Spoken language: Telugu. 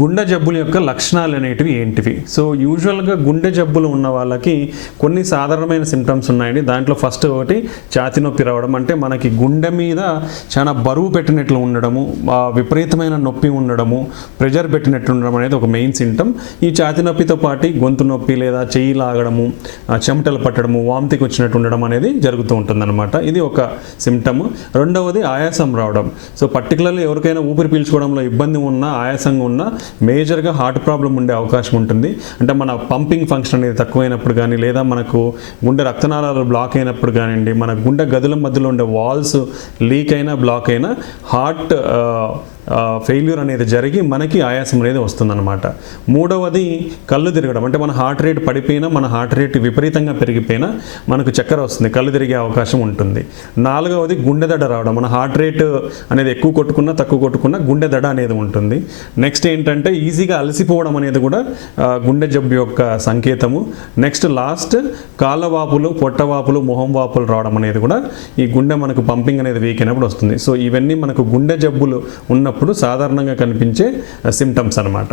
గుండె జబ్బుల యొక్క లక్షణాలు అనేటివి ఏంటివి? సో యూజువల్గా గుండె జబ్బులు ఉన్న వాళ్ళకి కొన్ని సాధారణమైన సిమ్టమ్స్ ఉన్నాయండి. దాంట్లో ఫస్ట్ ఒకటి ఛాతీ నొప్పి రావడం, అంటే మనకి గుండె మీద చాలా బరువు పెట్టినట్లు ఉండడము, విపరీతమైన నొప్పి ఉండడము, ప్రెషర్ పెట్టినట్లు ఉండడం అనేది ఒక మెయిన్ సిమ్టమ్. ఈ ఛాతీ నొప్పితో పాటు గొంతు నొప్పి లేదా చెయ్యి లాగడము, చెమటలు పట్టడము, వామితికి వచ్చినట్టు ఉండడం అనేది జరుగుతూ ఉంటుందన్నమాట. ఇది ఒక సిమ్టమ్. రెండవది ఆయాసం రావడం. సో పర్టికులర్లీ ఎవరికైనా ఊపిరి పీల్చుకోవడంలో ఇబ్బంది ఉన్నా, ఆయాసంగా ఉన్నా మేజర్గా హార్ట్ ప్రాబ్లం ఉండే అవకాశం ఉంటుంది. అంటే మన పంపింగ్ ఫంక్షన్ అనేది తక్కువైనప్పుడు కానీ, లేదా మనకు గుండె రక్తనాళాలు బ్లాక్ అయినప్పుడు కానివ్వండి, మన గుండె గదుల మధ్యలో ఉండే వాల్స్ లీక్ అయినా, బ్లాక్ అయినా హార్ట్ ఫెయిల్యూర్ అనేది జరిగి మనకి ఆయాసం అనేది వస్తుందన్నమాట. మూడవది కళ్ళు తిరగడం. అంటే మన హార్ట్ రేట్ పడిపోయినా, మన హార్ట్ రేట్ విపరీతంగా పెరిగిపోయినా మనకు చక్కెర వస్తుంది, కళ్ళు తిరిగే అవకాశం ఉంటుంది. నాలుగవది గుండె దడ రావడం. మన హార్ట్ రేట్ అనేది ఎక్కువ కొట్టుకున్నా, తక్కువ కొట్టుకున్నా గుండె దడ అనేది ఉంటుంది. నెక్స్ట్ ఏంటంటే ఈజీగా అలసిపోవడం అనేది కూడా గుండె జబ్బు యొక్క సంకేతము. నెక్స్ట్ లాస్ట్ కాళ్ళ వాపులు, పొట్ట వాపులు, మొహం వాపులు రావడం అనేది కూడా ఈ గుండె మనకు పంపింగ్ అనేది వీక్ అయినప్పుడు వస్తుంది. సో ఇవన్నీ మనకు గుండె జబ్బులు ఉన్నప్పుడు సాధారణంగా కనిపించే సిమ్టమ్స్ అన్నమాట.